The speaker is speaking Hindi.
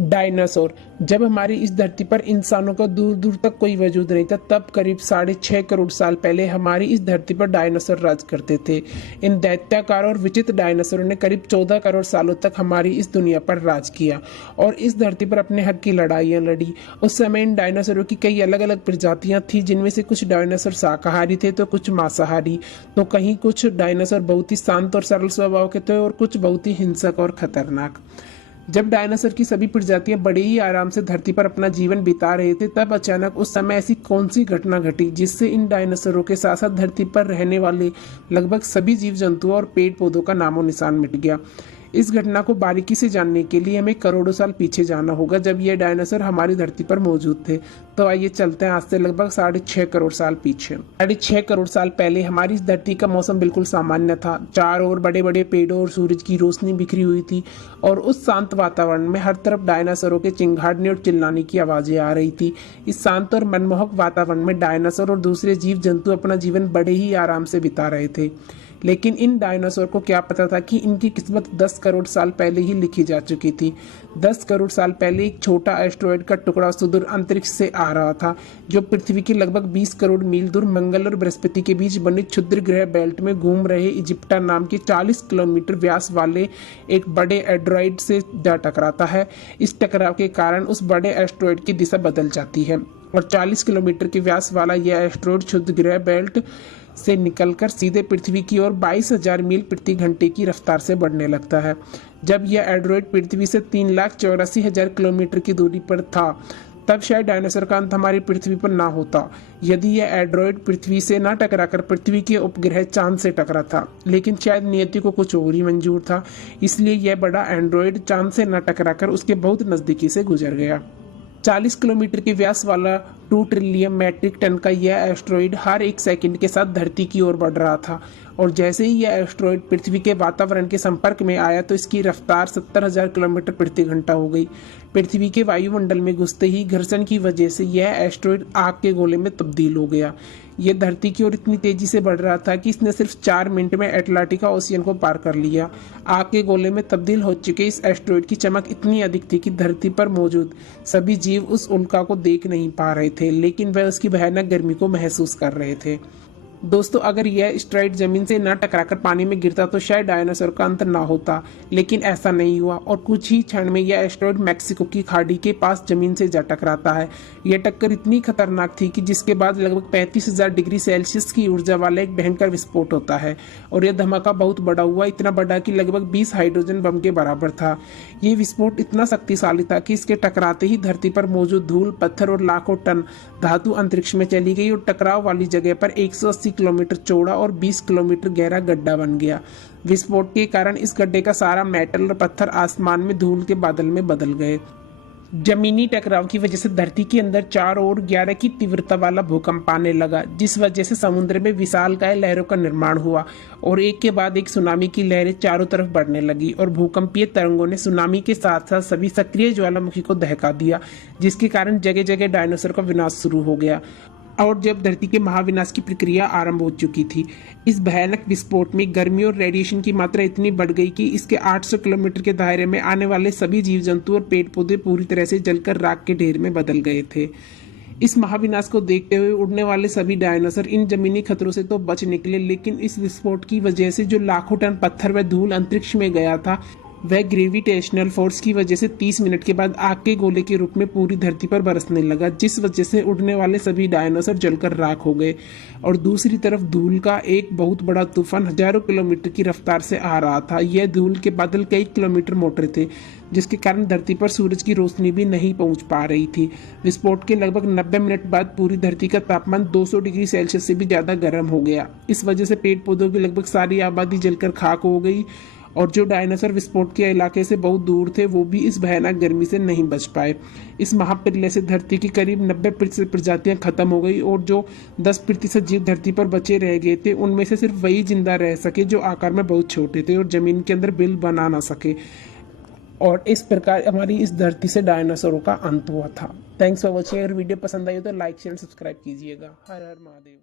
डायनासोर। जब हमारी इस धरती पर इंसानों का दूर दूर तक कोई वजूद नहीं था, तब करीब 6.5 करोड़ साल पहले हमारी इस धरती पर डायनासोर राज करते थे। इन दैत्याकार और विचित्र डायनासोरों ने करीब 14 करोड़ सालों तक हमारी इस दुनिया पर राज किया और इस धरती पर अपने हक की लड़ाइयाँ लड़ी। उस समय इन डायनासोरों की कई अलग अलग प्रजातियां थी, जिनमें से कुछ डायनासोर शाकाहारी थे तो कुछ मांसाहारी। तो कहीं कुछ डायनासोर बहुत ही शांत और सरल स्वभाव के थे और कुछ बहुत ही हिंसक और खतरनाक। जब डायनासोर की सभी प्रजातियां बड़े ही आराम से धरती पर अपना जीवन बिता रहे थे, तब अचानक उस समय ऐसी कौन सी घटना घटी जिससे इन डायनासोरों के साथ साथ धरती पर रहने वाले लगभग सभी जीव जंतुओं और पेड़ पौधों का नामो निशान मिट गया। इस घटना को बारीकी से जानने के लिए हमें करोड़ों साल पीछे जाना होगा, जब ये डायनासोर हमारी धरती पर मौजूद थे। तो आइए चलते हैं आज से लगभग 6.5 करोड़ साल पीछे। 6.5 करोड़ साल पहले हमारी इस धरती का मौसम बिल्कुल सामान्य था। चारों ओर बड़े बड़े पेड़ों और सूरज की रोशनी बिखरी हुई थी और उस शांत वातावरण में हर तरफ डायनासोरों के चिंगाड़ने और चिल्लाने की आवाजें आ रही थी। इस शांत और मनमोहक वातावरण में डायनासोर और दूसरे जीव जंतु अपना जीवन बड़े ही आराम से बिता रहे थे। लेकिन इन डायनासोर को क्या पता था कि इनकी किस्मत 10 करोड़ साल पहले ही लिखी जा चुकी थी। 10 करोड़ साल पहले एक छोटा एस्टेरॉयड का टुकड़ा सुदूर अंतरिक्ष से आ रहा था, जो पृथ्वी के लगभग 20 करोड़ मील दूर मंगल और बृहस्पति के बीच बने क्षुद्र ग्रह बेल्ट में घूम रहे इजिप्टा नाम के 40 किलोमीटर व्यास वाले एक बड़े एस्टेरॉयड से जा टकराता है। इस टकराव के कारण उस बड़े एस्टेरॉयड की दिशा बदल जाती है और 40 किलोमीटर के व्यास वाला यह एस्टेरॉयड क्षुद्र ग्रह बेल्ट से निकलकर सीधे पृथ्वी की ओर 22,000 मील प्रति घंटे की रफ्तार से बढ़ने लगता है। जब यह एस्टेरॉयड पृथ्वी से 3,84,000 किलोमीटर की दूरी पर था, तब शायद डायनासोर का अंत हमारी पृथ्वी पर ना होता, यदि यह एस्टेरॉयड पृथ्वी से न टकराकर पृथ्वी के उपग्रह चांद से टकरा था। लेकिन शायद नियति को कुछ और ही मंजूर था, इसलिए यह बड़ा एस्टेरॉयड चांद से न टकराकर उसके बहुत नजदीकी से गुजर गया। 40 किलोमीटर के व्यास वाला 2 ट्रिलियन मैट्रिक टन का यह एस्टेरॉयड हर 1 सेकंड के साथ धरती की ओर बढ़ रहा था और जैसे ही यह एस्टेरॉयड पृथ्वी के वातावरण के संपर्क में आया तो इसकी रफ्तार 70,000 किलोमीटर प्रति घंटा हो गई। पृथ्वी के वायुमंडल में घुसते ही घर्षण की वजह से यह एस्टेरॉयड आग के गोले में तब्दील हो गया। यह धरती की ओर इतनी तेजी से बढ़ रहा था कि इसने सिर्फ 4 मिनट में अटलांटिका ओशियन को पार कर लिया। आग के गोले में तब्दील हो चुके इस एस्टेरॉयड की चमक इतनी अधिक थी कि धरती पर मौजूद सभी जीव उस उल्का को देख नहीं पा रहे थे, लेकिन वह उसकी भयानक गर्मी को महसूस कर रहे थे। दोस्तों, अगर यह एस्टेरॉयड जमीन से न टकराकर पानी में गिरता तो शायद डायनासोर का अंत ना होता, लेकिन ऐसा नहीं हुआ और कुछ ही क्षण में यह एस्टेरॉयड मैक्सिको की खाड़ी के पास जमीन से जा टकराता है। यह टक्कर इतनी खतरनाक थी कि जिसके बाद लगभग 35,000 डिग्री सेल्सियस की ऊर्जा वाला एक भयंकर विस्फोट होता है और यह धमाका बहुत बड़ा हुआ, इतना बड़ा कि लगभग 20 हाइड्रोजन बम के बराबर था। ये विस्फोट इतना शक्तिशाली था कि इसके टकराते ही धरती पर मौजूद धूल, पत्थर और लाखों टन धातु अंतरिक्ष में चली गई और टकराव वाली जगह पर 180 किलोमीटर चौड़ा और 20 किलोमीटर गहरा गड्ढा बन गया। विस्फोट के कारण इस गड्ढे का सारा मेटल और पत्थर आसमान में धूल के बादल में बदल गए। जमीनी टकराव की वजह से धरती के अंदर चारों ओर 11 की तीव्रता वाला भूकंप आने लगा, जिस वजह से समुद्र में विशालकाय लहरों का निर्माण हुआ और एक के बाद एक सुनामी की लहरें चारों तरफ बढ़ने लगी और भूकंपीय तरंगों ने सुनामी के साथ साथ सभी सक्रिय ज्वालामुखी को दहका दिया, जिसके कारण जगह जगह डायनासोर का विनाश शुरू हो गया। और जब धरती के महाविनाश की प्रक्रिया आरंभ हो चुकी थी, इस भयानक विस्फोट में गर्मी और रेडिएशन की मात्रा इतनी बढ़ गई कि इसके 800 किलोमीटर के दायरे में आने वाले सभी जीव जंतु और पेड़ पौधे पूरी तरह से जलकर राख के ढेर में बदल गए थे। इस महाविनाश को देखते हुए उड़ने वाले सभी डायनासोर इन जमीनी खतरों से तो बच निकले, लेकिन इस विस्फोट की वजह से जो लाखों टन पत्थर व धूल अंतरिक्ष में गया था, वह ग्रेविटेशनल फोर्स की वजह से 30 मिनट के बाद आग के गोले के रूप में पूरी धरती पर बरसने लगा, जिस वजह से उड़ने वाले सभी डायनासोर जलकर राख हो गए। और दूसरी तरफ धूल का एक बहुत बड़ा तूफान हजारों किलोमीटर की रफ्तार से आ रहा था। यह धूल के बादल कई किलोमीटर मोटे थे, जिसके कारण धरती पर सूरज की रोशनी भी नहीं पहुंच पा रही थी। विस्फोट के लगभग 90 मिनट बाद पूरी धरती का तापमान 200 डिग्री सेल्सियस से भी ज्यादा गर्म हो गया। इस वजह से पेड़ पौधों की लगभग सारी आबादी जलकर खाक हो गई और जो डायनासोर विस्फोट के इलाके से बहुत दूर थे, वो भी इस भयानक गर्मी से नहीं बच पाए। इस महाप्रलय से धरती की करीब 90% प्रजातियां खत्म हो गई और जो 10% जीव धरती पर बचे रह गए थे, उनमें से सिर्फ वही जिंदा रह सके जो आकार में बहुत छोटे थे और जमीन के अंदर बिल बना ना सके। और इस प्रकार हमारी इस धरती से डायनासोरों का अंत हुआ था। Thanks for watching. अगर वीडियो पसंद आई हो तो लाइक शेयर सब्सक्राइब कीजिएगा। हर हर महादेव।